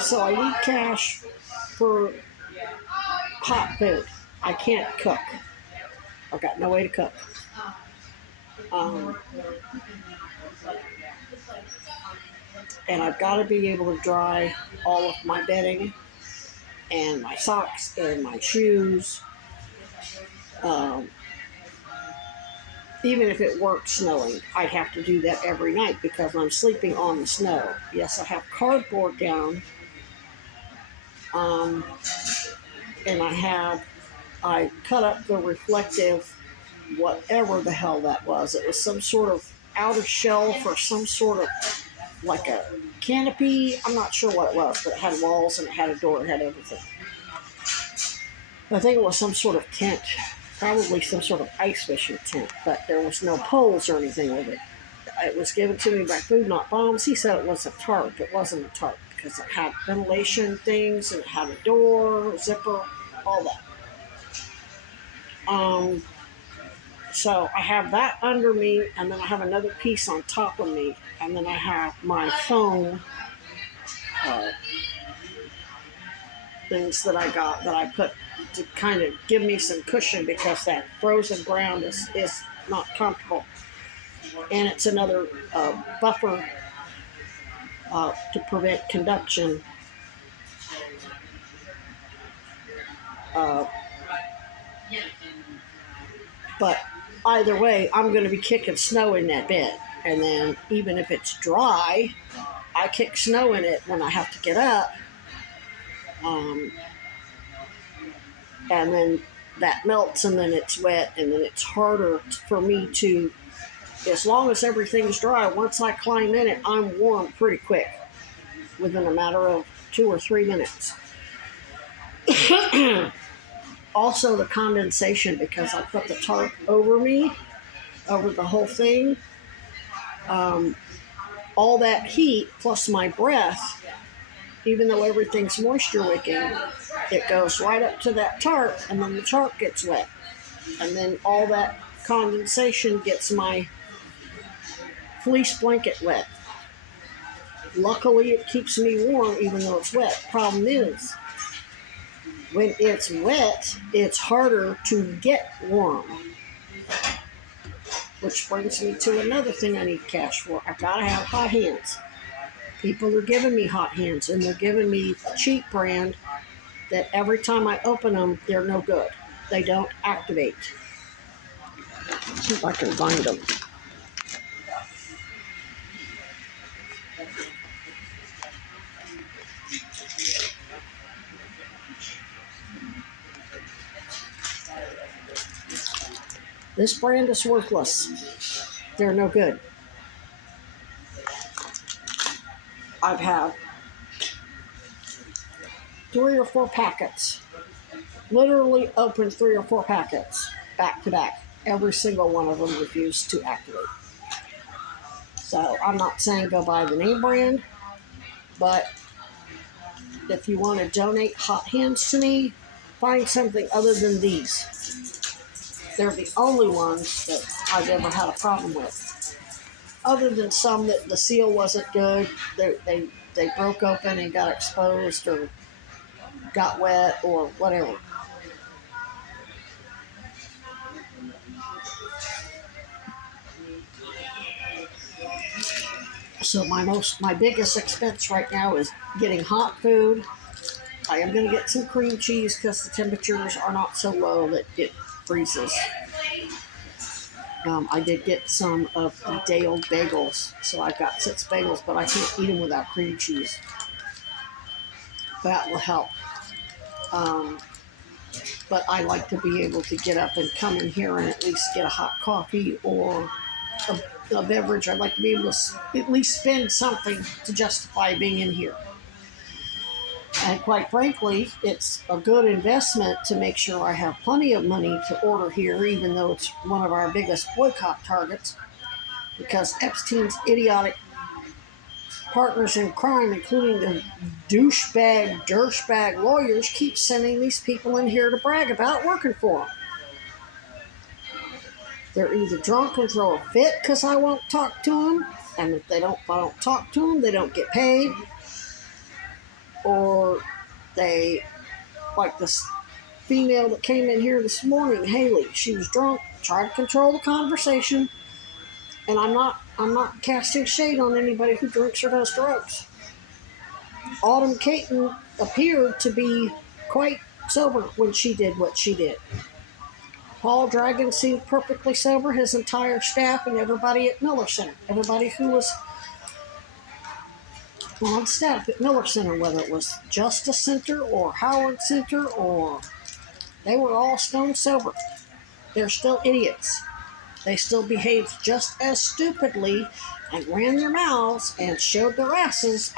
So I need cash for hot food. I can't cook. I've got no way to cook. Um, and I've got to be able to dry all of my bedding and my socks and my shoes. Um, Even if it weren't snowing, I'd have to do that every night because I'm sleeping on the snow. Yes, I have cardboard down, and I cut up the reflective, whatever the hell that was. It was some sort of outer shelf or some sort of like a canopy. I'm not sure what it was, but it had walls and it had a door, it had everything. I think it was some sort of tent, probably some sort of ice fishing tent, but there was no poles or anything with it. It was given to me by Food Not Bombs. He said it was a tarp. It wasn't a tarp because it had ventilation things and it had a door, zipper, all that. So I have that under me, and then I have another piece on top of me, and then I have my foam things that I got that I put to kind of give me some cushion because that frozen ground is not comfortable. And it's another buffer to prevent conduction. But either way, I'm going to be kicking snow in that bed. And then even if it's dry, I kick snow in it when I have to get up. And then that melts and then it's wet and then it's harder for me to, as long as everything's dry, once I climb in it, I'm warm pretty quick within a matter of 2 or 3 minutes. Also the condensation, because I put the tarp over me, over the whole thing. All that heat plus my breath, even though everything's moisture wicking, it goes right up to that tarp, and then the tarp gets wet. And then all that condensation gets my fleece blanket wet. Luckily, it keeps me warm even though it's wet. Problem is, when it's wet, it's harder to get warm. Which brings me to another thing I need cash for. I've got to have hot hands. People are giving me hot hands, and they're giving me a cheap brand that every time I open them, they're no good. They don't activate. Let's see if I can find them. This brand is worthless. They're no good. I've had 3 or 4 packets. Literally opened 3 or 4 packets back to back. Every single one of them refused to activate. So I'm not saying go buy the name brand, but if you want to donate hot hands to me, find something other than these. They're the only ones that I've ever had a problem with. Other than some that the seal wasn't good, they broke open and got exposed or got wet or whatever. So my biggest expense right now is getting hot food. I am going to get some cream cheese because the temperatures are not so low that it freezes. I did get some of the day-old bagels, so I've got 6 bagels, but I can't eat them without cream cheese. That will help. But I like to be able to get up and come in here and at least get a hot coffee or a beverage. I'd like to be able to at least spend something to justify being in here. And quite frankly, it's a good investment to make sure I have plenty of money to order here, even though it's one of our biggest boycott targets, because Epstein's idiotic partners in crime, including the dirtbag lawyers, keep sending these people in here to brag about working for them. They're either drunk and throw a fit because I won't talk to them, and if I don't talk to them, they don't get paid. or they, like this female that came in here this morning, Haley, she was drunk, tried to control the conversation, and I'm not casting shade on anybody who drinks or does drugs. Autumn Caton appeared to be quite sober when she did what she did. Paul Dragon seemed perfectly sober, his entire staff and everybody at Miller Center. Everybody who was on staff at Miller Center, whether it was Justice Center or Howard Center, or they were all stone sober. They're still idiots. They still behaved just as stupidly and ran their mouths and showed their asses.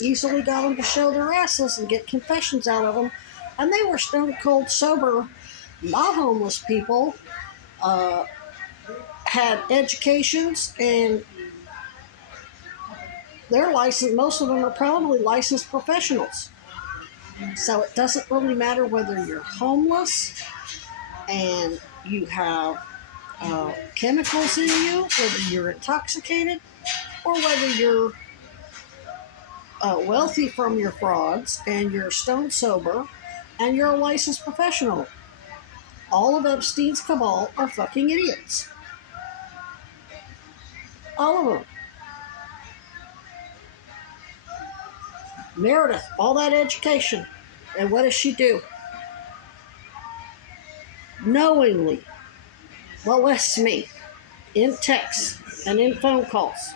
Easily got them to show their asses and get confessions out of them. And they were stone cold sober, not homeless people, had educations, and they're licensed. Most of them are probably licensed professionals. So it doesn't really matter whether you're homeless and you have chemicals in you, whether you're intoxicated, or whether you're wealthy from your frauds and you're stone sober and you're a licensed professional. All of Epstein's cabal are fucking idiots. All of them. Meredith, all that education, and what does she do? Knowingly molests me in texts and in phone calls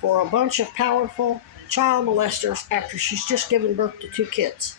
for a bunch of powerful child molesters after she's just given birth to 2 kids.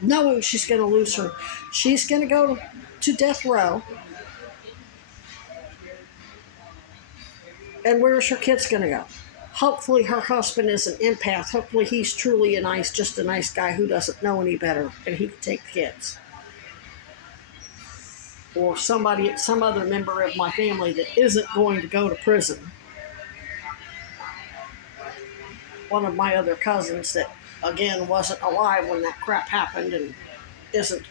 Knowing she's going to lose her. She's going to go to death row. And where's her kids going to go? Hopefully her husband is an empath. Hopefully he's truly just a nice guy who doesn't know any better, and he can take the kids. Or some other member of my family that isn't going to go to prison. One of my other cousins that, again, wasn't alive when that crap happened and isn't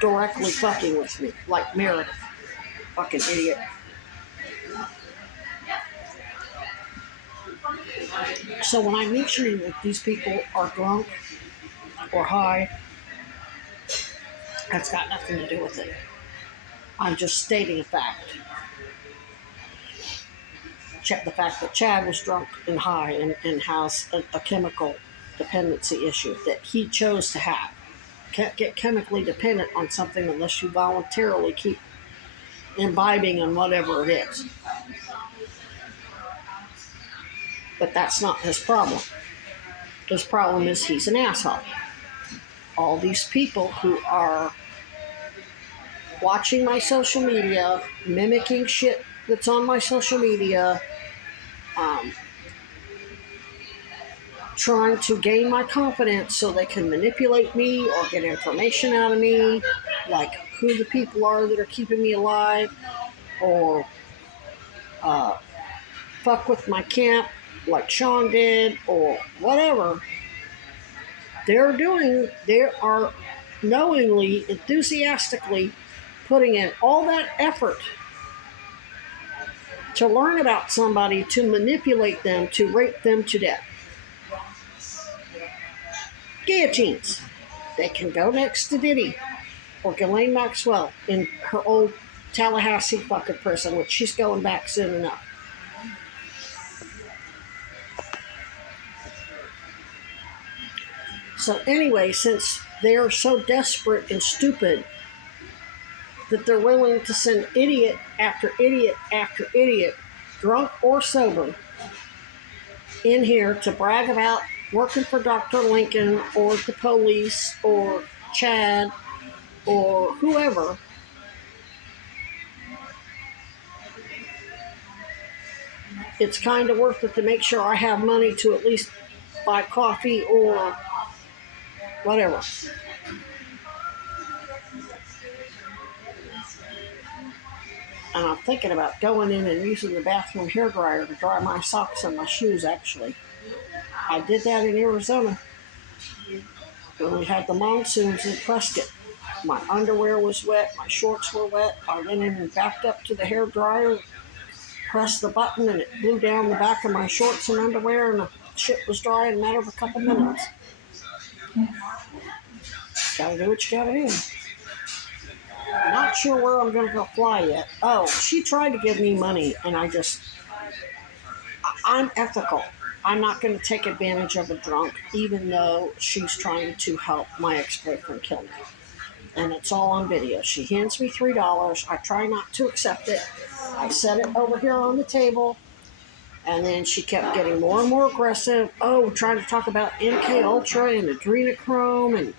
directly fucking with me, like Meredith. Fucking idiot. So when I'm mentioning that these people are drunk or high, that's got nothing to do with it. I'm just stating a fact. The fact that Chad was drunk and high and has a chemical dependency issue that he chose to have. Can't get chemically dependent on something unless you voluntarily keep imbibing on whatever it is. But that's not his problem. His problem is he's an asshole. All these people who are watching my social media, mimicking shit that's on my social media, trying to gain my confidence so they can manipulate me or get information out of me, like who the people are that are keeping me alive, or fuck with my camp like Sean did, or whatever. They are knowingly, enthusiastically putting in all that effort to learn about somebody, to manipulate them, to rape them to death. Guillotines. They can go next to Diddy or Ghislaine Maxwell in her old Tallahassee fucking prison, which she's going back soon enough. So anyway, since they are so desperate and stupid that they're willing to send idiot after idiot after idiot, drunk or sober, in here to brag about working for Dr. Lincoln or the police or Chad or whoever, it's kind of worth it to make sure I have money to at least buy coffee or whatever. And I'm thinking about going in and using the bathroom hairdryer to dry my socks and my shoes, actually. I did that in Arizona when we had the monsoons in Prescott. My underwear was wet, my shorts were wet. I went in and backed up to the hairdryer, pressed the button and it blew down the back of my shorts and underwear, and the shit was dry in a matter of a couple minutes. Gotta do what you gotta do. Not sure where I'm gonna go fly yet. Oh, she tried to give me money, and I'm ethical. I'm not going to take advantage of a drunk, even though she's trying to help my ex-boyfriend kill me. And it's all on video. She hands me $3. I try not to accept it. I set it over here on the table, and then she kept getting more and more aggressive. Oh, trying to talk about MK Ultra and adrenochrome, and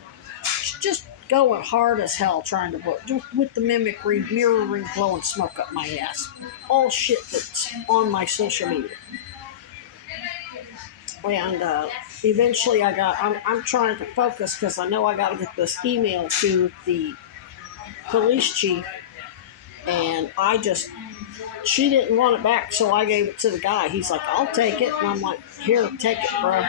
she's just going hard as hell trying to work, just with the mimicry, mirroring, blowing smoke up my ass. All shit that's on my social media. And eventually I'm trying to focus because I know I got to get this email to the police chief. And she didn't want it back, so I gave it to the guy. He's like, I'll take it. And I'm like, here, take it, bro.